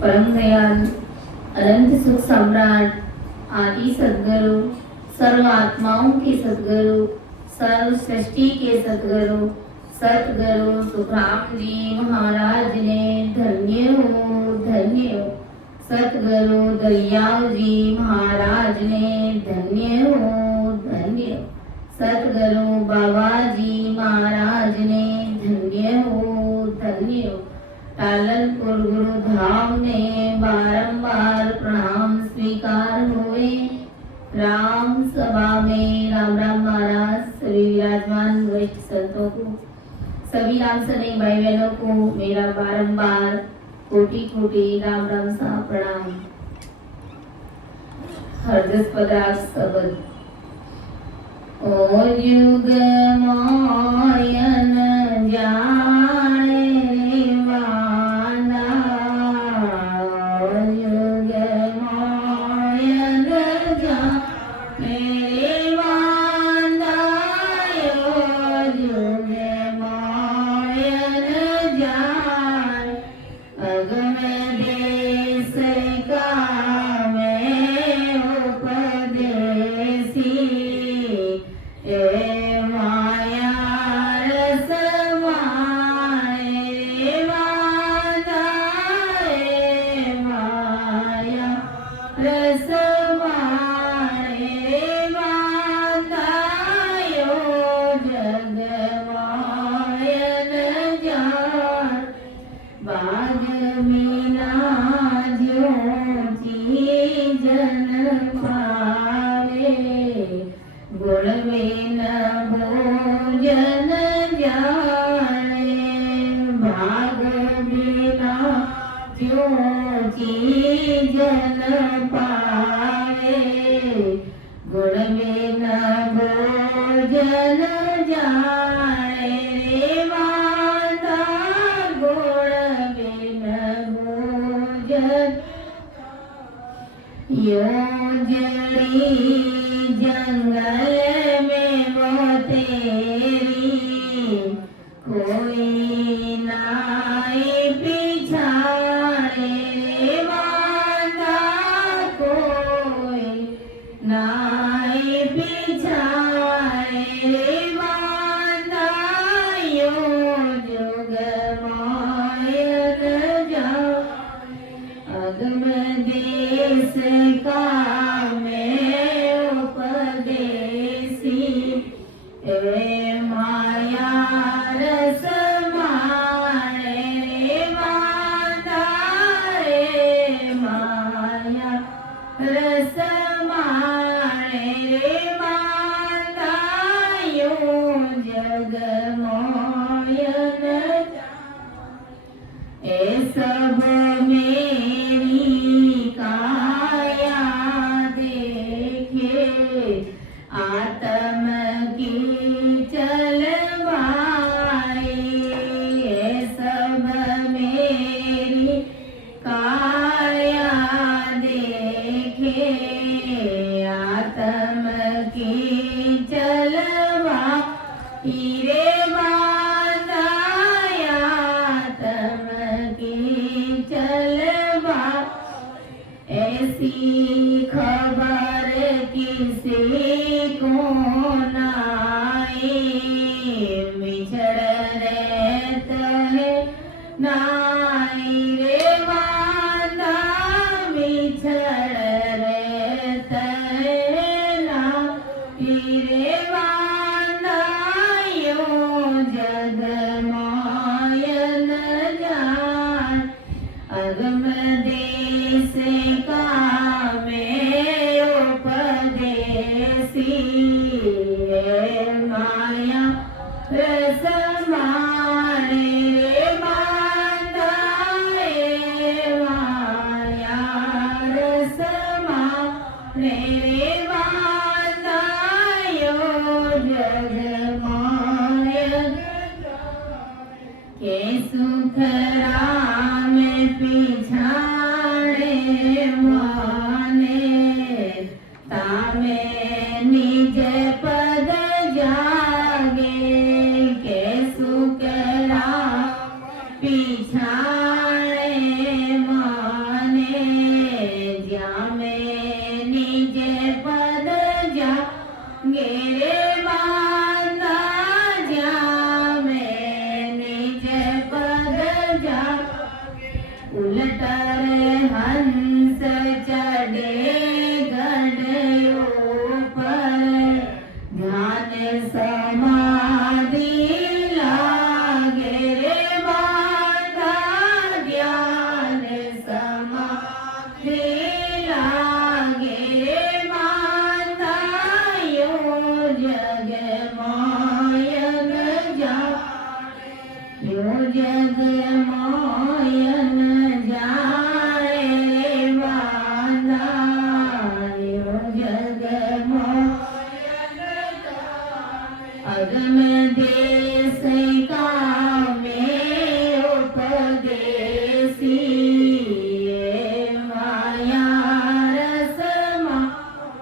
परम दयाल अनंत सुख सम्राट आदि सद्गुरु, सर्व आत्माओं के सद्गुरु, सर्व सृष्टि के सद्गुरु, सतगुरु सुखराम जी महाराज ने धन्य हो। सतगुरु दयाल जी महाराज ने धन्य हो। सतगुरु बाबा जी महाराज ने धन्य हो। टालनपुर गुरु धाम में बारंबार प्रणाम स्वीकार हुए। राम सभा में राम राम महाराज सभी विराजमान वरिष्ठ संतों को, सभी राम सैनिक भाई बहनों को मेरा बारंबार कोटि कोटि राम राम सा प्रणाम। हरदस पदार्थ शब्द ओ युग मायन जाने वाला, युग मायन जाने वाला, युग मायन जान अगम देश का मैं उपदेसी, ए माया रस माए वादा, ए माया रस माए वादा, यो जग मायन जान बाग मीना ज्योति जन पावे, गुण बिन भोजन जाने, भाग बिना ज्योति जन पावे, गुण बिन भोजन जाने, रे माता गुण बिन भोजन यो जड़ी जंगल में वो तेरी, कोई नाई पिछाड़े, रे माता कोई नाई पिछाड़े, रे माता यो जुग मायन जान अगम देश का मैं उपदेसी, ए माया रस माने, रे माता रे माया रस माने, रे माता यो जग मायन ए सब मेरी काया देखे, आत्म की चलवाई, ए सब मेरी काया देखे, आत्म की चलवाई, रे माता आत्म की चलवा, ऐसी खबर किसी को नाई, बिछड़ रहता है नाई, रे माता बिछड़ रहता है नाई, रे माता यो जग मायन जान अगम देश का मैं उपदेसी, ए माया रस माने, रे माता ए माया रस माने, रे माता यो जग मायन के सुख राम पिछाड़े माने, तामे निज पद जा गेरे बांधा जामे निज पद जा उलटर हंस चढ़े गढ़यो पर ध्यान समाधि लागे रे बांधा ध्यान समाधि लागे रे बांधा यो जग मायन जाने यो जग मायन जाने रे बांधा यो जग मायन अगम देश का में उपदेसी माया रस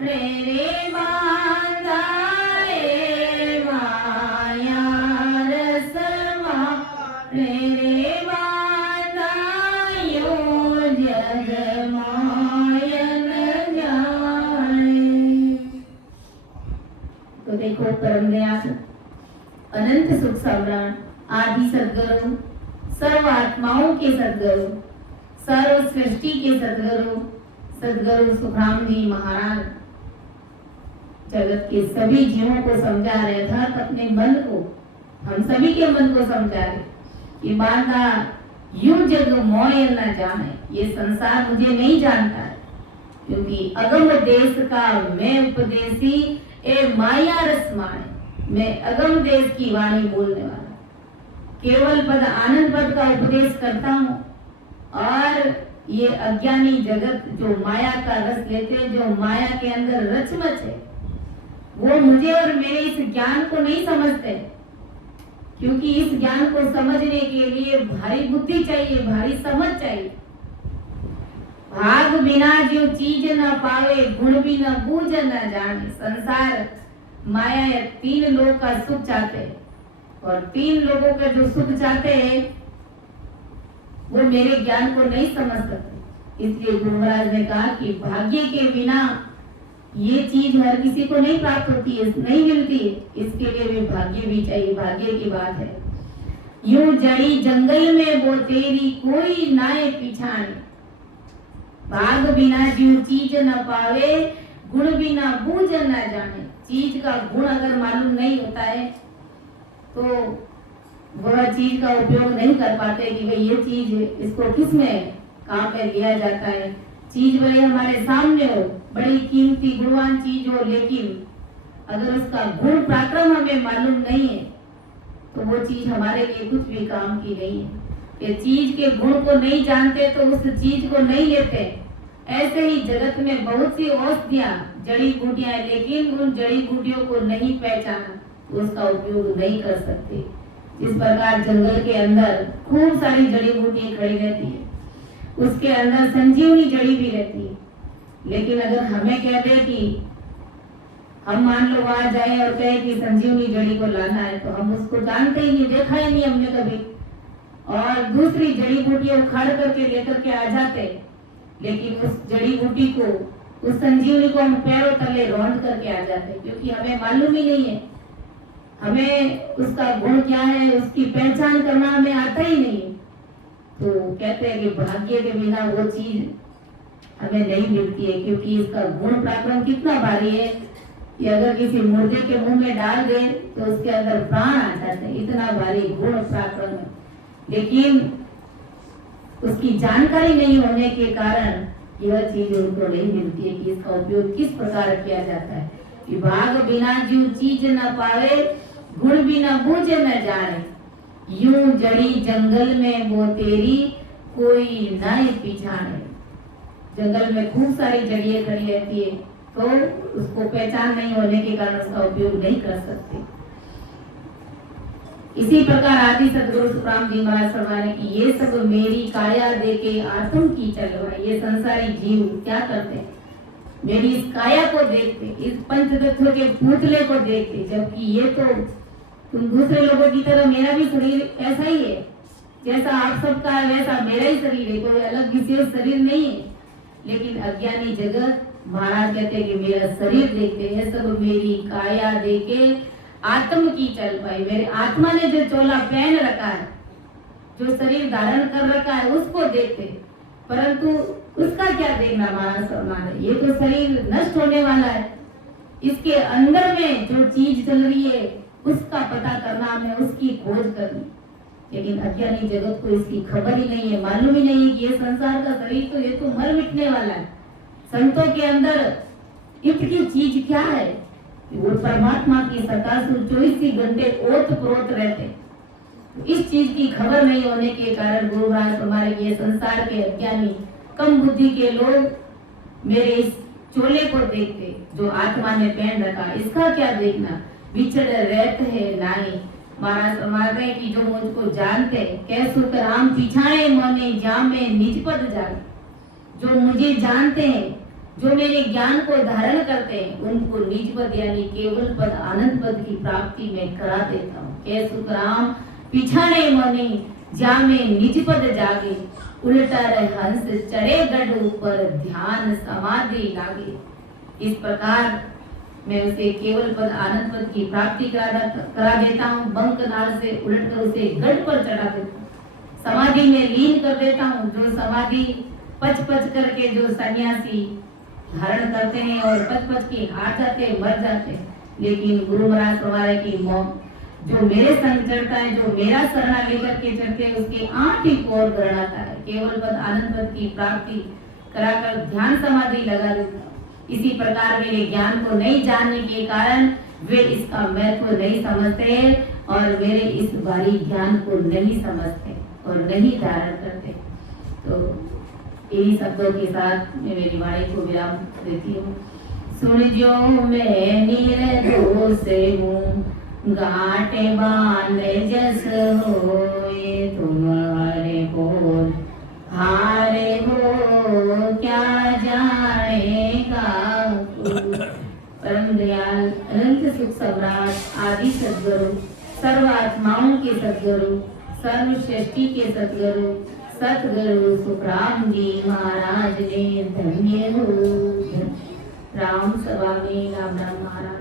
रे रे बांधा रे माया रस रे रे बांधा यो जग मायन जाने। तो देखो परम दयाल अनंत सुख सम्राट आदि सद्गुरु सर्व आत्माओं के सद्गुरु सर्व सृष्टि के सद्गुरु सद्गुरु सुखराम जी महाराज जगत के सभी जीवों को समझा रहे अर्थात अपने मन को हम सभी के मन को समझा रहे कि बांधा यूं जग मोय न जाने ये संसार मुझे नहीं जानता है क्योंकि अगम देश का मैं उपदेशी ए माया रस माने मैं अगम देश की वाणी बोलने वाला केवल पद आनंद पद का उपदेश करता हूँ और ये अज्ञानी जगत जो माया का रस लेते हैं जो माया के अंदर रचमच है वो मुझे और मेरे इस ज्ञान को नहीं समझते क्योंकि इस ज्ञान को समझने के लिए भारी बुद्धि चाहिए भारी समझ चाहिए। भाग बिना जो चीज न पावे गुण भी न बूझ न जाने संसार माया तीन लोगों का सुख चाहते हैं और तीन लोगों का जो सुख चाहते हैं वो मेरे ज्ञान को नहीं समझ सकते इसलिए गुरु महाराज ने कहा कि भाग्य के बिना ये चीज हर किसी को नहीं प्राप्त होती है नहीं मिलती है इसके लिए भी भाग्य भी चाहिए भाग्य की बात है। यूं जड़ी जंगल में वो तेरी कोई नाए पिछाने भाग बिना जो चीज न पावे गुण बिना बूझ न जाने चीज का गुण अगर मालूम नहीं होता है तो वह चीज का उपयोग नहीं कर पाते कि भाई ये चीज इसको किस में काम में लिया जाता है चीज भले हमारे सामने हो बड़ी कीमती गुणवान चीज हो लेकिन अगर उसका गुण पराक्रम हमें मालूम नहीं है तो वो चीज हमारे लिए कुछ भी काम की नहीं है ये चीज के गुण को नहीं जानते तो उस चीज को नहीं लेते ऐसे ही जगत में बहुत सी औषधियां जड़ी बूटियां लेकिन उन जड़ी बूटियों को नहीं पहचाना तो उसका उपयोग नहीं कर सकते। जिस प्रकार जंगल के अंदर खूब सारी जड़ी बूटियां खड़ी रहती है उसके अंदर संजीवनी जड़ी भी रहती है लेकिन अगर हमें कह दे कि हम मान लो वहां जाए और कहे कि संजीवनी जड़ी को लाना है तो हम उसको जानते ही नहीं देखा ही नहीं हमने कभी और दूसरी जड़ी बूटियां उखाड़ करके लेकर के आ जाते लेकिन उस जड़ी बूटी को उस संजीवनी को हम पैरों तले रौंद करके आ जाते क्योंकि हमें मालूम ही नहीं है हमें उसका गुण क्या है उसकी पहचान करना हमें आता ही नहीं है तो कहते हैं कि भाग्य के बिना वो चीज हमें नहीं मिलती है क्योंकि इसका गुण पराक्रम कितना भारी है कि अगर किसी मुर्दे के मुंह में डाल दे तो उसके अंदर प्राण आ जाते हैं इतना भारी गुण पराक्रम है लेकिन उसकी जानकारी नहीं होने के कारण यह चीज उनको नहीं मिलती है कि इसका उपयोग किस प्रकार किया जाता है कि भाग बिना जो चीज न पावे गुण बिना बूझ न जाने यूं जड़ी जंगल में वो तेरी कोई नाई पिछाने जंगल में खूब सारी जड़ियां खड़ी रहती है तो उसको पहचान नहीं होने के कारण उसका उपयोग नहीं कर सकते। इसी प्रकार आदि सदगुरु सुखराम जी महाराज फरमाने की ये सब मेरी काया दे के आत्म की चलवा ये संसारी जीव क्या करते हैं मेरी इस काया को देखते इस पंचतत्व के पुतले को देखते जबकि ये तो तुम दूसरे लोगों की तरह मेरा भी शरीर ऐसा ही है जैसा आप सबका है वैसा मेरा ही शरीर है कोई अलग विशेष शरीर नहीं है लेकिन अज्ञानी जगत महाराज कहते हैं कि मेरा शरीर देखते हैं सब मेरी काया देखे आत्म की चल पाई। मेरे आत्मा ने जो चोला पहन रखा है, जो शरीर धारण कर रखा है, उसको देखते, परंतु उसका क्या देखना। महाराज फरमाते ये तो शरीर नष्ट होने वाला है, इसके अंदर में जो चीज चल रही है उसका पता करना, हमें उसकी खोज करनी। लेकिन अज्ञानी जगत को इसकी खबर ही नहीं है, मालूम ही नहीं है कि ये संसार का शरीर तो ये तो मर मिटने वाला है। संतों के अंदर इतनी चीज क्या है कि वो परमात्मा की सत्ता से 24 घंटे ओत प्रोत रहते। इस चीज की खबर नहीं होने के कारण गुरु महाराज हमारे ये संसार के अज्ञानी कम बुद्धि के लोग मेरे इस चोले को देखते जो आत्मा ने पहन रखा, इसका क्या देखना, बिछड़ रहते है नानी। महाराज फरमाते हैं कि जो मुझको जानते कैसु राम पिछाए मने जामे निज पद जाए। जो मुझे जानते हैं, जो मेरे ज्ञान को धारण करते हैं, उनको निज पद यानी केवल पद आनंद पद की प्राप्ति में करा देता हूँ। कैसु राम पिछाड़े मने जामे निज पद जागे, उल्टा रहे हंस चढ़े गढ़ ऊपर ध्यान समाधि लागे। इस प्रकार मैं उसे केवल पद आनंद पद की प्राप्ति करा देता हूँ। बंक नाल से उलटकर उसे गढ़ पर चढ़ा देता हूँ, समाधि में लीन कर देता हूँ। जो समाधि पच पच करके जो सन्यासी धारण करते हैं और पच पच के हार जाते, मर जाते, लेकिन गुरु महाराज हमारे की जो मेरे संग चढ़ता है, जो मेरा शरणा लेकर के चढ़ते हैं, उसके 8 ही कोर ग्रहण आता है। केवल पद आनंद पद की प्राप्ति कराकर ध्यान समाधि लगा देता हूँ। इसी प्रकार मेरे ज्ञान को नहीं जानने के कारण वे इसका महत्व नहीं समझते और मेरे इस भारी ज्ञान को नहीं समझते और नहीं धारण करते। तो इन्हीं शब्दों के साथ मैं मेरी वाणी को विराम देती हूँ। सुन जो मैं निर्दोष हूँ, घाटे बांध जस होए, तुम्हारे बोल हारे हो क्या जानेगा। परम दयाल अनंत सुख सम्राट आदि सद्गुरु, सर्व आत्माओं के सद्गुरु, सर्व सृष्टि के सद्गुरु सतगुरु सुखराम जी महाराज ने धन्य हो। राम सभा में राम राम महाराज।